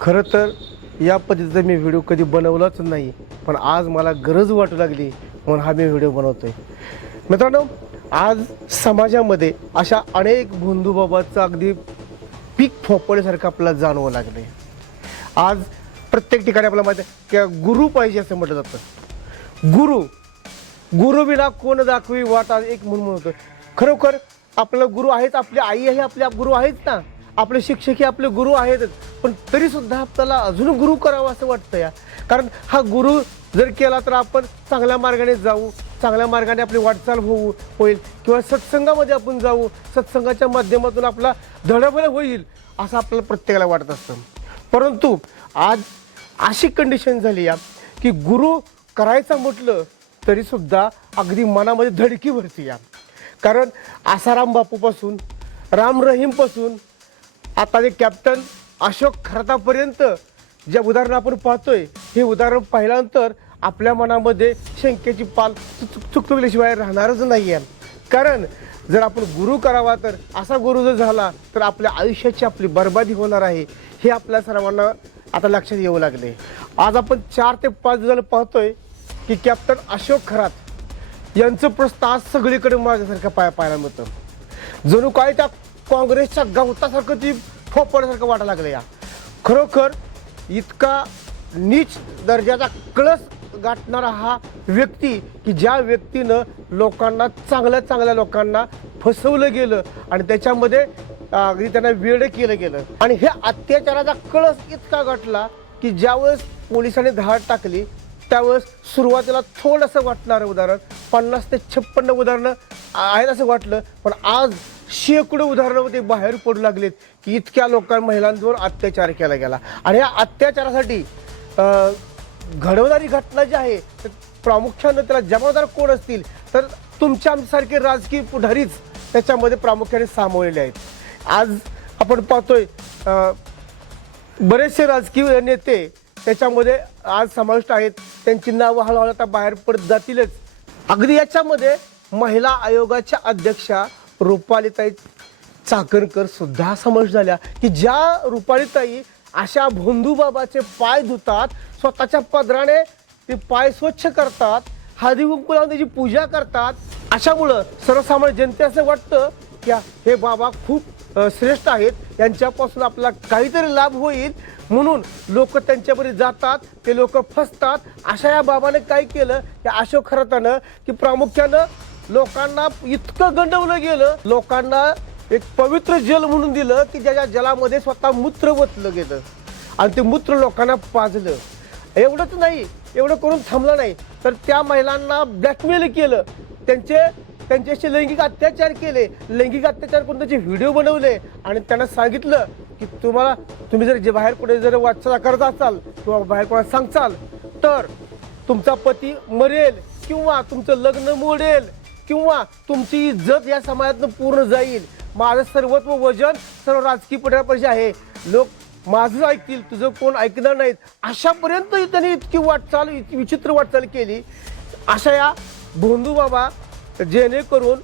खरं तर या पद्धतीचा मी व्हिडिओ कधी बनवलाच नाही, पण आज मला गरज वाटू लागली म्हणून हा मी व्हिडिओ बनवतोय. मित्रांनो, आज समाजामध्ये अशा अनेक भोंदूबाबाचं अगदी पीक फोपवल्यासारखं आपल्याला जाणवं लागलं आहे. आज प्रत्येक ठिकाणी आपल्याला माहिती आहे की गुरु पाहिजे असं म्हटलं जातं. गुरु बिना कोण दाखवी वाट, एक म्हणून होतं. खरोखर आपला गुरु आहेच, आपली आई हे आपल्या गुरु आहेच ना, आपले शिक्षक हे आपले गुरु आहेतच. पण तरीसुद्धा आपल्याला अजून गुरु करावं असं वाटतं या. कारण हा गुरु जर केला तर आपण चांगल्या मार्गाने जाऊ, चांगल्या मार्गाने आपली वाटचाल होईल किंवा सत्संगामध्ये आपण जाऊ, सत्संगाच्या माध्यमातून आपला धडपड होईल असं आपल्याला प्रत्येकाला वाटत असतं. परंतु आज अशी कंडिशन झाली या की गुरु करायचं म्हटलं तरीसुद्धा अगदी मनामध्ये धडकी भरती या. कारण आसाराम बापूपासून, राम रहीमपासून आता जे कॅप्टन अशोक खरातापर्यंत ज्या उदाहरण आपण पाहतोय, हे उदाहरण पाहिल्यानंतर आपल्या मनामध्ये शंकेची पाल चुकचुकल्याशिवाय राहणारच नाही आहे. कारण जर आपण गुरु करावा तर असा गुरु जर झाला तर आपल्या आयुष्याची आपली बर्बादी होणार आहे, हे आपल्या सर्वांना आता लक्षात येऊ लागले. आज आपण 4 ते 5 दिवसाला पाहतोय की कॅप्टन अशोक खरात यांचं प्रस्ताव आज सगळीकडे माझ्यासारखं पाहायला मिळतं. जणू काय त्या काँग्रेसच्या गवतासारखं ती फोपण्यासारखं वाटायला लागलं या. खरोखर इतका नीच दर्जाचा कळस गाठणारा हा व्यक्ती की ज्या व्यक्तीनं लोकांना चांगल्या लोकांना फसवलं गेलं आणि त्याच्यामध्ये अगदी त्यांना वेड केलं गेलं. आणि हे अत्याचाराचा कळस इतका गाठला की ज्यावेळेस पोलिसांनी धाड टाकली त्यावेळेस सुरुवातीला थोडंसं वाटणारं उदाहरण 50 ते 56 उदाहरणं आहेत असं वाटलं, पण आज शेकडो उदाहरणं ते बाहेर पडू लागलेत की इतक्या महिलांवर अत्याचार केला गेला. आणि या अत्याचारासाठी घडवणारी घटना जी आहे तर प्रामुख्यानं त्याला जबाबदार कोण असतील तर तुमच्या आमच्यासारखे राजकीय पुढारीच त्याच्यामध्ये प्रामुख्याने सामावलेले आहेत. आज आपण पाहतोय बरेचसे राजकीय नेते त्याच्यामध्ये आज समाविष्ट आहेत. त्यांची नावं हळूहळू आता बाहेर पडत जातीलच. अगदी याच्यामध्ये महिला आयोगाच्या अध्यक्षा रुपालीताई चाकणकर सुद्धा समावेश झाल्या की ज्या रुपालीताई अशा भोंदूबाबाचे पाय धुतात, स्वतःच्या पदराने ते पाय स्वच्छ करतात, हळदी कुंकू लावून त्याची पूजा करतात. अशामुळं सर्वसामान्य जनते असं वाटतं की हे बाबा खूप श्रेष्ठ आहेत, यांच्यापासून आपल्याला काहीतरी लाभ होईल म्हणून लोक त्यांच्यापर्यंत जातात, ते लोक फसतात. अशा या बाबाने काय केलं या अशोक खरातानं की प्रामुख्यानं लोकांना इतकं गंडवलं गेलं, लोकांना एक पवित्र जल म्हणून दिलं की ज्या जलामध्ये स्वतः मूत्र ओतलं गेलं आणि ते मूत्र लोकांना पाजलं. एवढंच नाही, एवढं करून थांबलं नाही तर त्या महिलांना ब्लॅकमेल केलं, त्यांच्याशी लैंगिक अत्याचार केले, लैंगिक अत्याचार करून त्याचे व्हिडिओ बनवले आणि त्यांना सांगितलं की तुम्ही जर बाहेर कुठे जर वाटचाल करत असाल किंवा बाहेर कोणाला सांगचाल तर तुमचा पती मरेल किंवा तुमचं लग्न मोडेल किंवा तुमची इज्जत या समाजातून पूर्ण जाईल. माझं सर्वत्व वजन सर्व राजकीय पटलावर आहे, लोक माझं ऐकतील, तुझं कोण ऐकणार नाहीत, अशापर्यंत त्यांनी इतकी विचित्र वाटचाल केली. अशा या भोंदूबाबा जेणेकरून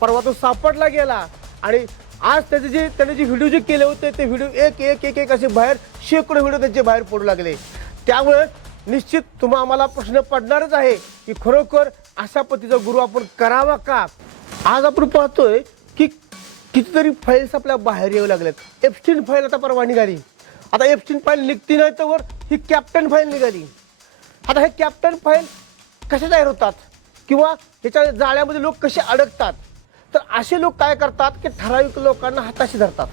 परवा तो सापडला गेला आणि आज त्याने जे व्हिडिओ जे केले होते ते व्हिडिओ एक असे बाहेर शेकडो व्हिडिओ त्यांचे बाहेर पडू लागले. त्यामुळे निश्चित आम्हाला प्रश्न पडणारच आहे की खरोखर अशा पद्धतीचा गुरु आपण करावा का. आज आपण पाहतोय की कितीतरी फाईल्स आपल्या बाहेर येऊ लागल्यात. एप्स्टीन फाईल आता परवा निघाली, आता एप्स्टीन फाईल निघती नाही तर ही कॅप्टन फाईल निघाली. आता हे कॅप्टन फाईल कसे तयार होतात किंवा ह्याच्या जाळ्यामध्ये लोक कसे अडकतात तर असे लोक काय करतात की ठराविक लोकांना हाताशी धरतात.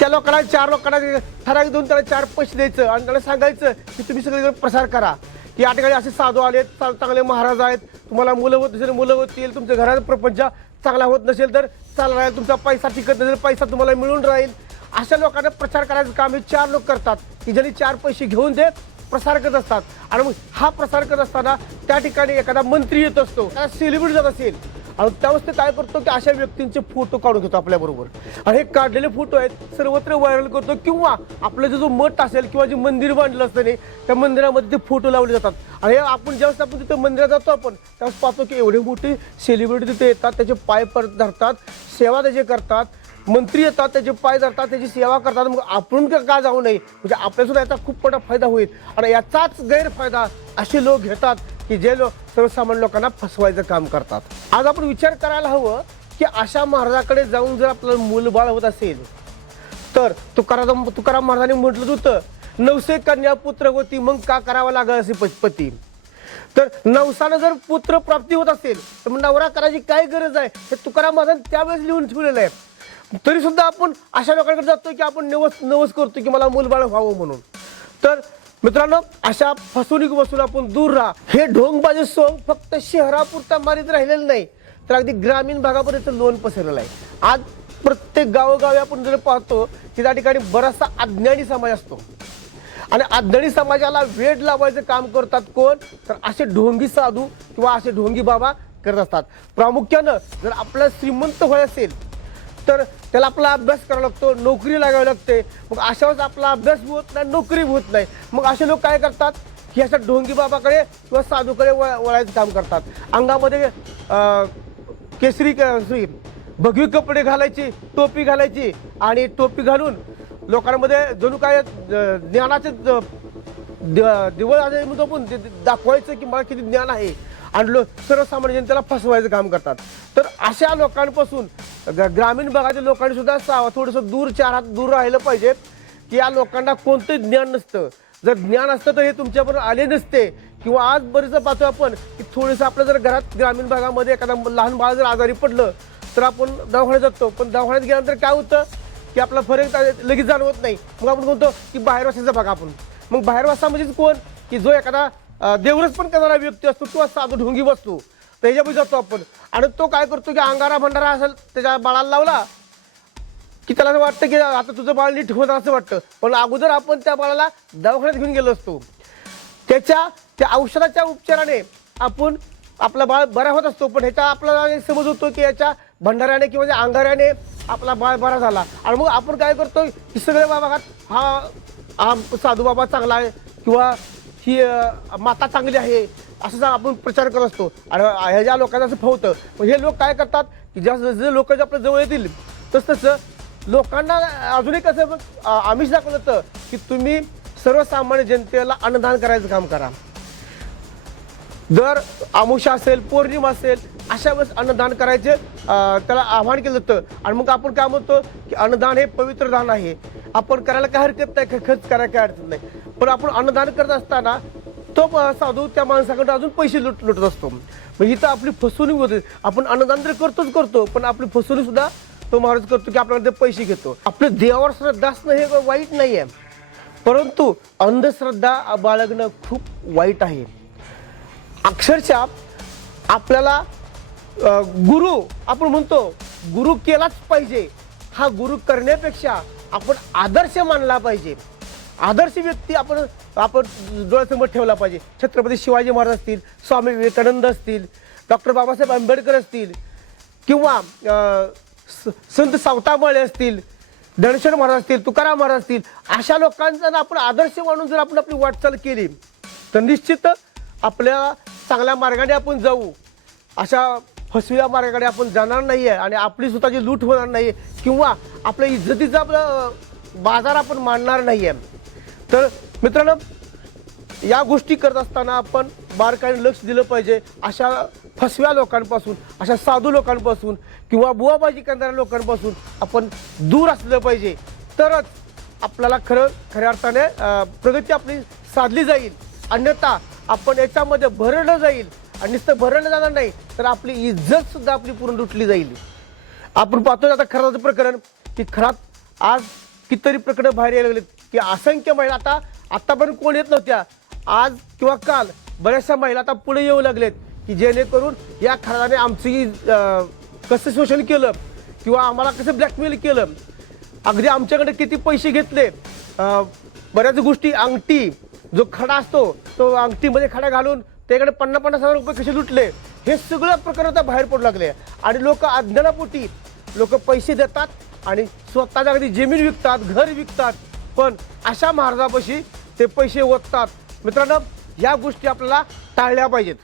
त्या लोकांना 4 लोकांना ठराविक देऊन त्याला 4 पैसे द्यायचं आणि त्याला सांगायचं की तुम्ही सगळे प्रसार करा, की या ठिकाणी असे साधू आलेत, चांगले महाराज आहेत, तुम्हाला मुलं होत नसेल मुलं होतील, तुमच्या घरात प्रपंच चांगला होत नसेल तर चालला राहील, तुमचा पैसा टिकत नसेल पैसा तुम्हाला मिळून राहील. अशा लोकांना प्रचार करायचं काम हे 4 लोक करतात की ज्यांनी 4 पैसे घेऊन दे प्रसार करत असतात. आणि मग हा प्रसार करत असताना त्या ठिकाणी एखादा मंत्री येत असतो, सेलिब्रिटी जात असेल आणि त्यावेळेस ते काय करतो की अशा व्यक्तींचे फोटो काढून घेतो आपल्याबरोबर आणि हे काढलेले फोटो आहेत सर्वत्र व्हायरल करतो किंवा आपलं जो मठ असेल किंवा जे मंदिर बांधलं असतं नाही त्या मंदिरामध्ये ते फोटो लावले जातात. आणि आपण ज्यावेळेस आपण तिथे मंदिरात जातो आपण त्यावेळेस पाहतो की एवढे मोठे सेलिब्रिटी तिथे येतात, त्याचे पाय परत धरतात, सेवा त्याचे करतात. मंत्री येतात, त्याचे पाय धरतात, त्याची सेवा करतात, मग आपण का जाऊ नये, म्हणजे आपल्यासुद्धा याचा खूप मोठा फायदा होईल. आणि याचाच गैरफायदा असे लोक घेतात की जे लोक सर्वसामान्य लोकांना फसवायचं काम करतात. आज आपण विचार करायला हवं की अशा महाराजाकडे जाऊन जर आपल्याला मूलबाळ होत असेल तर तुकाराम महाराजांनी म्हटलं होतं, नवसे कन्या पुत्र होती, मग का करावा लागेल असे पती. तर नवसानं जर पुत्र प्राप्ती होत असेल तर मग नवरा करायची काय गरज आहे, हे तुकाराम महाराजांनी त्यावेळेस लिहून ठेवलेलं आहे. तरी सुद्धा आपण अशा लोकांकडे जातो की आपण नवस करतो की मला मूलबाळ व्हावं म्हणून. तर मित्रांनो, अशा फसवणुकीपासून आपण दूर राहा. हे ढोंगबाजी सोंग फक्त शहरापुरता मारीत राहिलेलं नाही, तर अगदी ग्रामीण भागापर्यंत लोन पसरलेलं आहे. आज प्रत्येक गावोगावी आपण जर पाहतो की त्या ठिकाणी बराचसा अज्ञानी समाज असतो आणि अज्ञानी समाजाला वेड लावायचं काम करतात कोण, तर असे ढोंगी साधू किंवा असे ढोंगी बाबा करत असतात. प्रामुख्यानं जर आपल्याला श्रीमंत व्हायचं असेल तर त्याला आपला अभ्यास करावा लागतो, नोकरी लागावी लागते. मग अशा वेळेस आपला अभ्यास होत नाही, नोकरी होत नाही. मग असे लोक काय करतात की अशा ढोंगी बाबाकडे किंवा साधूकडे वळायचं काम करतात. अंगामध्ये केसरी भगवी कपडे घालायची, टोपी घालायची आणि टोपी घालून लोकांमध्ये जणू काय ज्ञानाचे दिवळ म्हणतो आपण दाखवायचं की मला किती ज्ञान आहे आणि सर्वसामान्य जनतेला फसवायचं काम करतात. तर अशा लोकांपासून ग्रामीण भागातील लोकांनी सुद्धा थोडंसं दूर, 4 हात दूर राहिलं पाहिजे की या लोकांना कोणतंही ज्ञान नसतं. जर ज्ञान असतं तर हे तुमच्याबरोबर आले नसते. किंवा आज बरेच पाहतो आपण की थोडंसं आपलं जर घरात ग्रामीण भागामध्ये एखादा लहान बाळ जर आजारी पडलं तर आपण दवाखान्यात जातो, पण दवाखान्यात गेल्यानंतर काय होतं की आपला फरक लगेच जाणवत नाही. मग आपण म्हणतो की बाहेर वासायचा बघा आपण. मग बाहेर वासा म्हणजेच कोण की जो एखादा देवरच पण करणारा व्यक्ती असतो किंवा साधू ढोंगी बसतो, त्याच्यामध्ये जातो आपण आणि तो काय करतो की अंगारा भंडारा असेल त्याच्या बाळाला लावला की त्याला असं वाटतं की आता तुझं बाळ नीट होत असं वाटतं, पण अगोदर आपण त्या बाळाला दवाखान्यात घेऊन गेलो असतो. त्या औषधाच्या उपचाराने आपण आपला बाळ बरा होत असतो, पण ह्याचा आपल्याला समज होतो की याच्या भंडाऱ्याने किंवा अंगाऱ्याने आपला बाळ बरा झाला. आणि मग आपण काय करतो की सगळ्या भागात हा साधू बाबा चांगला आहे किंवा ही माता चांगली आहे असं आपण प्रचार करत असतो. आणि ह्या लोकांना असं फवतं. मग हे लोक काय करतात की जे लोक आपल्या जवळ येतील तसं लोकांना अजूनही कसं आमिष दाखवलं होतं की तुम्ही सर्वसामान्य जनतेला अन्नदान करायचं काम करा. दर अमावस्या असेल, पौर्णिमा असेल, अशा वेळेस अन्नदान करायचे त्याला आव्हान केलं होतं. आणि मग आपण काय म्हणतो की अन्नदान हे पवित्र दान आहे, आपण करायला काय हरकत नाही, खर्च करायला काय अडचण नाही. पण आपण अन्नदान करत असताना तो साधू त्या माणसाकडे अजून पैसे लुटत असतो. मग इथं आपली फसवणूक होते. आपण अन्नदान तर करतो, पण आपली फसवणूक सुद्धा तो महाराज करतो की आपल्याकडे पैसे घेतो. आपलं देवावर श्रद्धा असणं हे वाईट नाही आहे, परंतु अंधश्रद्धा बाळगणं खूप वाईट आहे. अक्षरशः आपल्याला गुरु आपण म्हणतो गुरु केलाच पाहिजे. हा गुरु करण्यापेक्षा आपण आदर्श मानला पाहिजे. आदर्श व्यक्ती आपण डोळ्यासमोर ठेवला पाहिजे. छत्रपती शिवाजी महाराज असतील, स्वामी विवेकानंद असतील, डॉक्टर बाबासाहेब आंबेडकर असतील किंवा संत सावतामाळे असतील, ज्ञानेश्वर महाराज असतील, तुकाराम महाराज असतील, अशा लोकांचा आपण आदर्श मानून जर आपण आपली वाटचाल केली तर निश्चित आपल्या चांगल्या मार्गाने आपण जाऊ. अशा फसव्या मार्गाकडे आपण जाणार नाही आहे आणि आपली स्वतःची लूट होणार नाही किंवा आपल्या इज्जतीचा आपला बाजार आपण मांडणार नाही आहे. तर मित्रांनो, या गोष्टी करत असताना आपण बारकाईने लक्ष दिलं पाहिजे. अशा फसव्या लोकांपासून, अशा साधू लोकांपासून किंवा बुवाबाजी करणाऱ्या लोकांपासून आपण दूर असलं पाहिजे. तरच आपल्याला खऱ्या अर्थाने प्रगती आपली साधली जाईल. अन्यथा आपण याच्यामध्ये भरडलं जाईल आणि नुसतं भरडलं जाणार नाही तर आपली इज्जत सुद्धा आपली पूर्ण लुटली जाईल. आपण पाहतोय आता खराचं प्रकरण की खरात आज कितीतरी प्रकरण बाहेर यायला लागलेत की असंख्य महिला आतापर्यंत कोण येत नव्हत्या, आज किंवा काल बऱ्याचशा महिला आता पुढे येऊ लागलेत की जेणेकरून या खराने आमची कसं शोषण केलं किंवा आम्हाला कसं ब्लॅकमेल केलं, अगदी आमच्याकडे किती पैसे घेतले, बऱ्याच गोष्टी, अंगठी जो खडा असतो तो अंगठीमध्ये खडा घालून त्याकडे 50,000 रुपये कसे लुटले, हे सगळं प्रकरण आता बाहेर पडू लागले. आणि लोक अज्ञानापोटी लोक पैसे देतात आणि स्वतःच्या अगदी जमीन विकतात, घर विकतात, पण अशा महाराजापाशी ते पैसे ओततात. मित्रांनो, या गोष्टी आपल्याला टाळल्या पाहिजेत.